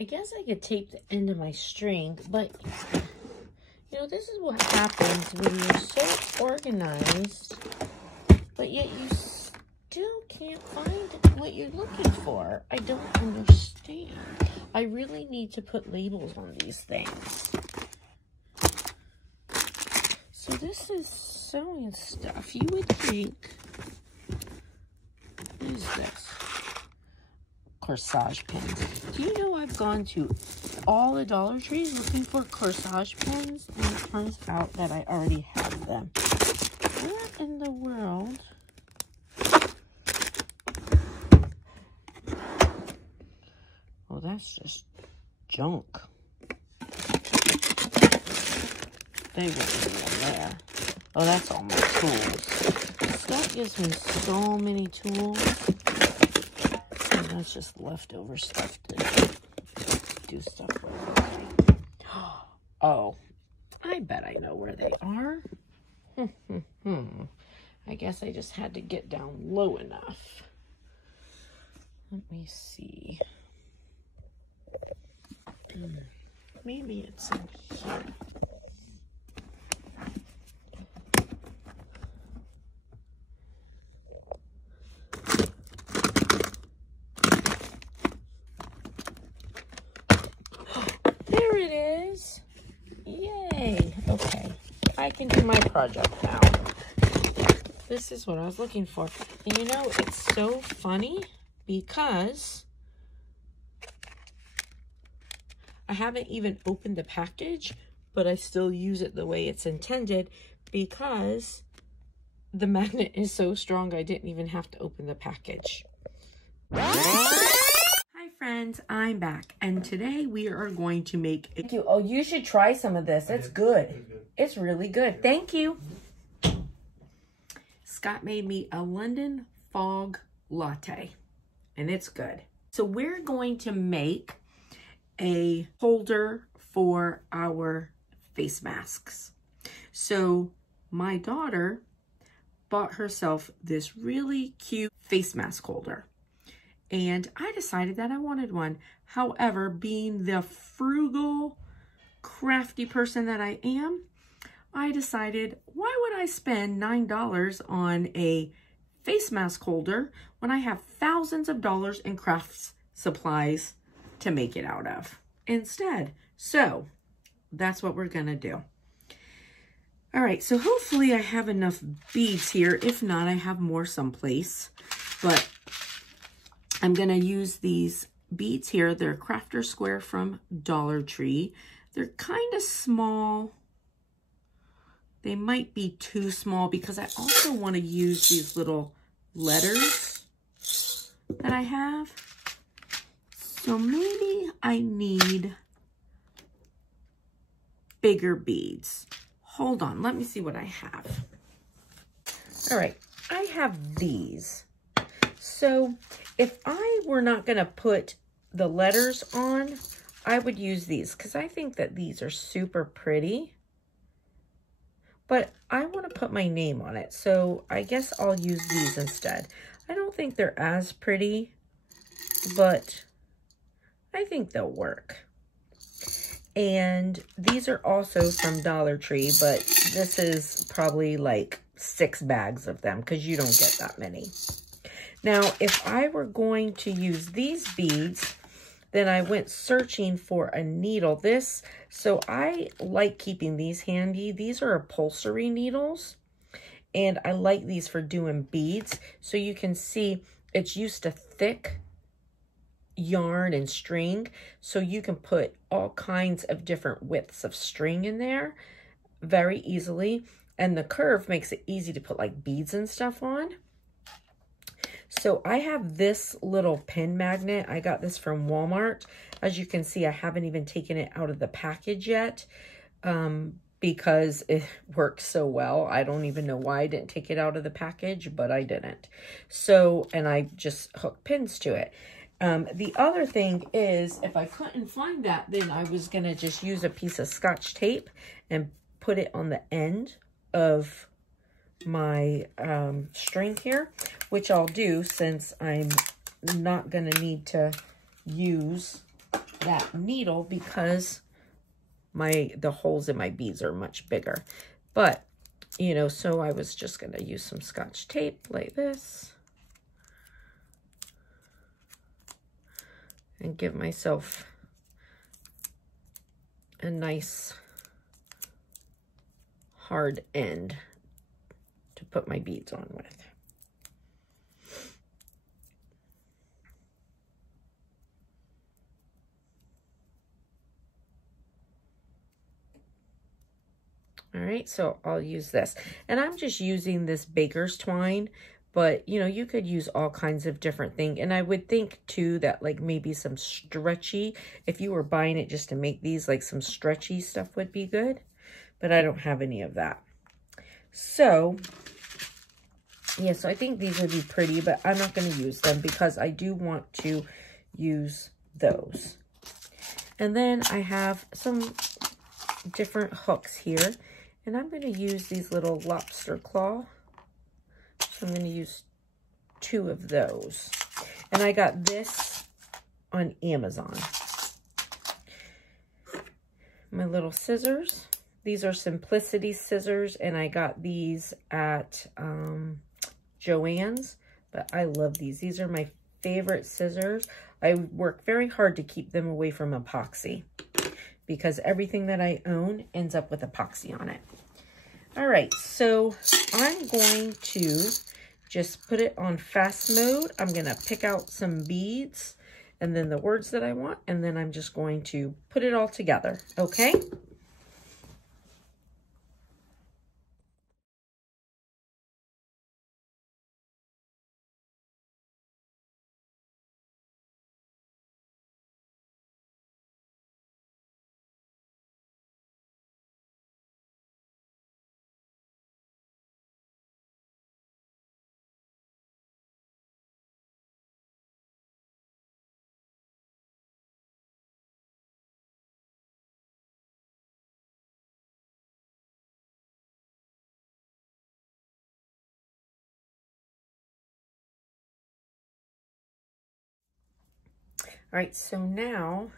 I guess I could tape the end of my string, but you know, this is what happens when you're so organized, but yet you still can't find what you're looking for. I don't understand. I really need to put labels on these things. So this is sewing stuff. You would think, what is this? Corsage pins. Do you know I've gone to all the Dollar Trees looking for corsage pins, and it turns out that I already have them. What in the world? Oh, that's just junk. They wouldn't be in there. Oh, that's all my tools. That gives me so many tools. And that's just leftover stuff to do stuff with. Oh, I bet I know where they are. I guess I just had to get down low enough. Let me see. Maybe it's in here. There it is. Yay. Okay. I can do my project now. This is what I was looking for. And you know, it's so funny because I haven't even opened the package, but I still use it the way it's intended because the magnet is so strong I didn't even have to open the package. Hi friends, I'm back, and today we are going to make a... Thank you. Oh, you should try some of this. It's good. It's really good. Thank you. Scott made me a London Fog Latte, and it's good. So we're going to make a holder for our face masks. So my daughter bought herself this really cute face mask holder, and I decided that I wanted one. However, being the frugal, crafty person that I am, I decided, why would I spend $9 on a face mask holder when I have thousands of dollars in crafts supplies to make it out of instead? So that's what we're gonna do. All right, so hopefully I have enough beads here. If not, I have more someplace, but I'm gonna use these beads here. They're Crafter Square from Dollar Tree. They're kind of small. They might be too small because I also want to use these little letters that I have. So maybe I need bigger beads. Hold on, let me see what I have. All right, I have these. So if I were not gonna put the letters on, I would use these because I think that these are super pretty. But I want to put my name on it, so I guess I'll use these instead. I don't think they're as pretty, but I think they'll work. And these are also from Dollar Tree, but this is probably like 6 bags of them because you don't get that many. Now, if I were going to use these beads, then I went searching for a needle. So I like keeping these handy. These are upholstery needles, and I like these for doing beads. So you can see it's used to thick yarn and string, so you can put all kinds of different widths of string in there very easily, and the curve makes it easy to put like beads and stuff on. So I have this little pin magnet. I got this from Walmart. As you can see, I haven't even taken it out of the package yet because it works so well. I don't even know why I didn't take it out of the package, but I didn't. So, and I just hooked pins to it. The other thing is, if I couldn't find that, then I was going to just use a piece of Scotch tape and put it on the end of my string here, which I'll do since I'm not going to need to use that needle because the holes in my beads are much bigger. But, you know, so I was just going to use some Scotch tape like this and give myself a nice hard end to put my beads on with. All right, so I'll use this. And I'm just using this baker's twine, but, you know, you could use all kinds of different things. And I would think, too, that, like, maybe some stretchy, if you were buying it just to make these, like, some stretchy stuff would be good. But I don't have any of that. So, yeah, so I think these would be pretty, but I'm not going to use them because I do want to use those. And then I have some different hooks here. And I'm going to use these little lobster claw. So I'm going to use 2 of those. And I got this on Amazon. My little scissors. These are Simplicity scissors. And I got these at Joann's. But I love these. These are my favorite scissors. I work very hard to keep them away from epoxy, because everything that I own ends up with epoxy on it. All right, so I'm going to just put it on fast mode. I'm going to pick out some beads and then the words that I want, and then I'm just going to put it all together, okay? All right, so now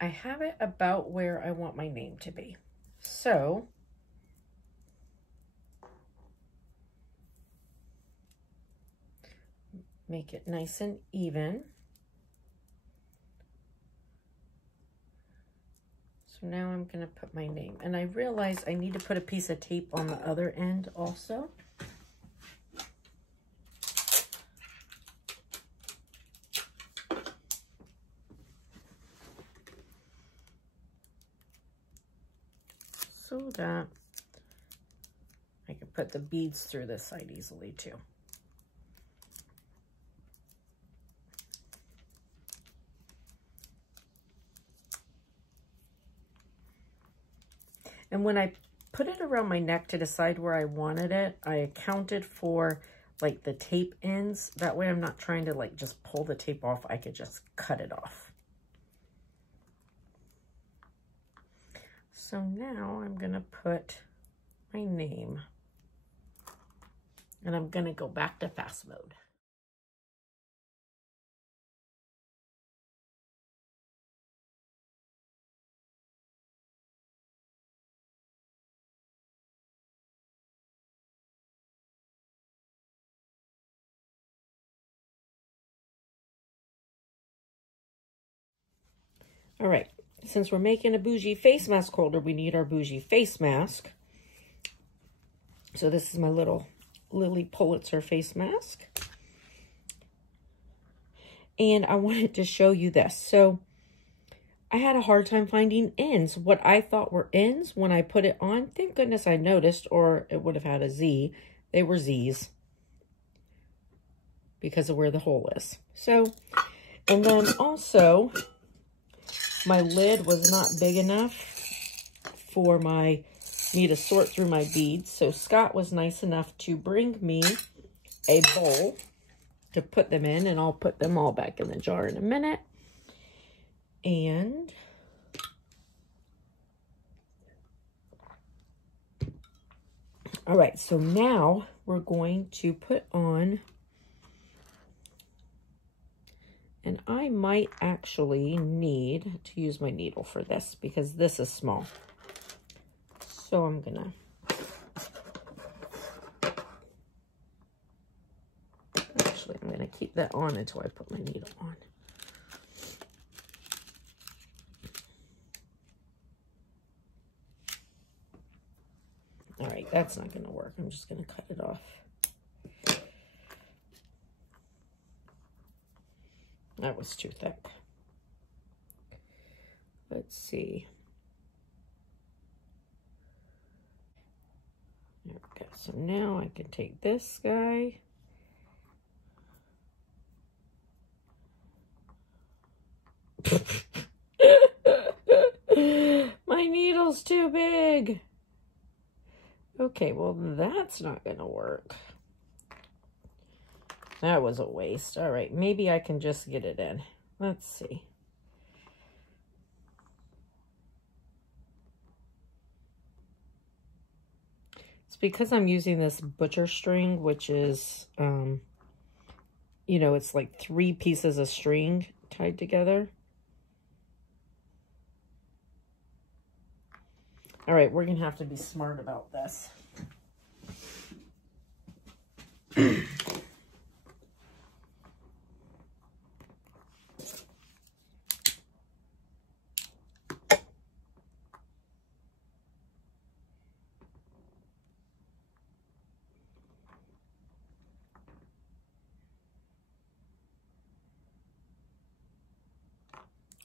I have it about where I want my name to be. So make it nice and even. So now I'm going to put my name. And I realize I need to put a piece of tape on the other end also. So that I can put the beads through this side easily too. And when I put it around my neck to decide where I wanted it, I accounted for like the tape ends. That way I'm not trying to like just pull the tape off. I could just cut it off. So now I'm going to put my name, and I'm going to go back to fast mode. All right, since we're making a bougie face mask holder, we need our bougie face mask. So this is my little Lily Pulitzer face mask. And I wanted to show you this. So I had a hard time finding ends. What I thought were ends when I put it on, thank goodness I noticed, or it would have had a Z. They were Z's because of where the hole is. So, and then also my lid was not big enough for me to sort through my beads. So Scott was nice enough to bring me a bowl to put them in, and I'll put them all back in the jar in a minute. And all right, so now we're going to put on And I might actually need to use my needle for this because this is small. So I'm gonna keep that on until I put my needle on. All right, that's not gonna work. I'm just gonna cut it off. That was too thick. Let's see. There we go. So now I can take this guy. My needle's too big. Okay, well, that's not gonna work. That was a waste. All right, maybe I can just get it in. Let's see. It's because I'm using this butcher string, which is, you know, it's like 3 pieces of string tied together. All right, we're gonna have to be smart about this.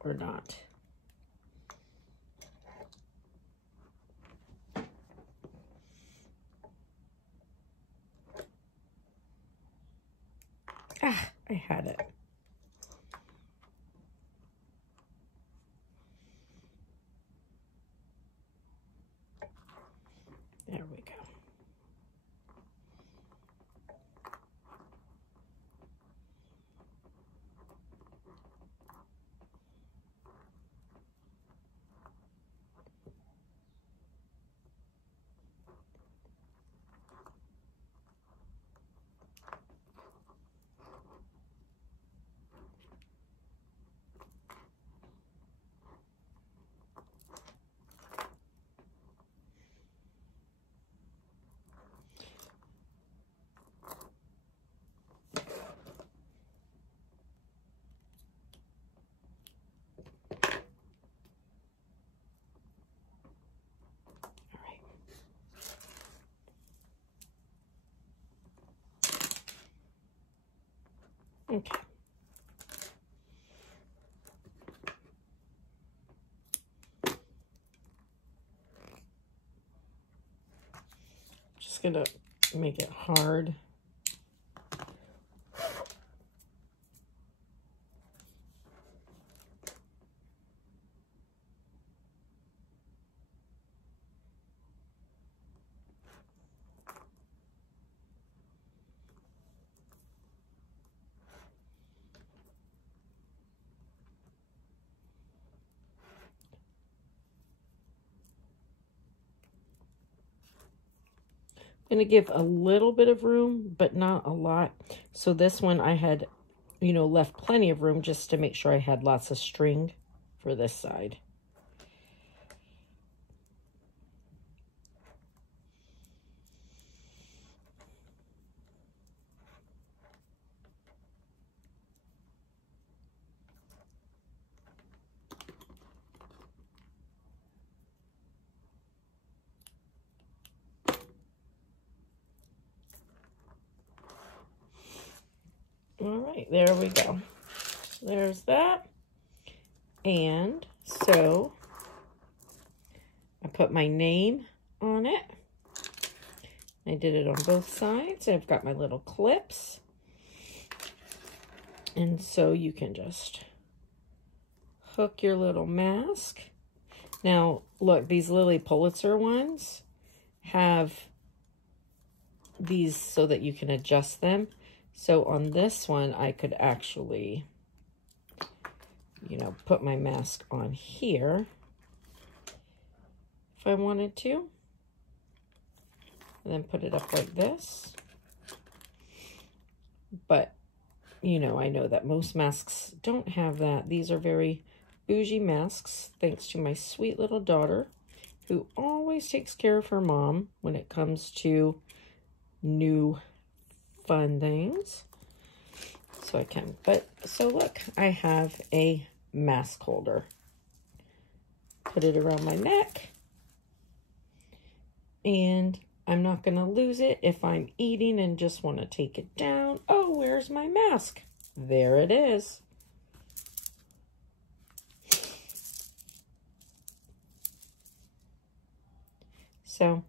Or not. Ah, I had it. There we go. Okay. Just gonna make it hard. I'm going to give a little bit of room, but not a lot. So this one I had, you know, left plenty of room just to make sure I had lots of string for this side. All right, there we go. There's that. And so I put my name on it. I did it on both sides. I've got my little clips. And so you can just hook your little mask. Now, look, these Lilly Pulitzer ones have these so that you can adjust them. So on this one, I could actually, you know, put my mask on here if I wanted to. And then put it up like this. But you know, I know that most masks don't have that. These are very bougie masks, thanks to my sweet little daughter, who always takes care of her mom when it comes to new fun things. So I can, so look, I have a mask holder. Put it around my neck, and I'm not going to lose it if I'm eating and just want to take it down. Oh, where's my mask? There it is. So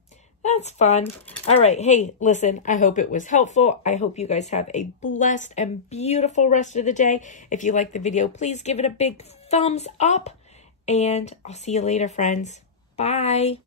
that's fun. All right. Hey, listen, I hope it was helpful. I hope you guys have a blessed and beautiful rest of the day. If you like the video, please give it a big thumbs up. And I'll see you later, friends. Bye.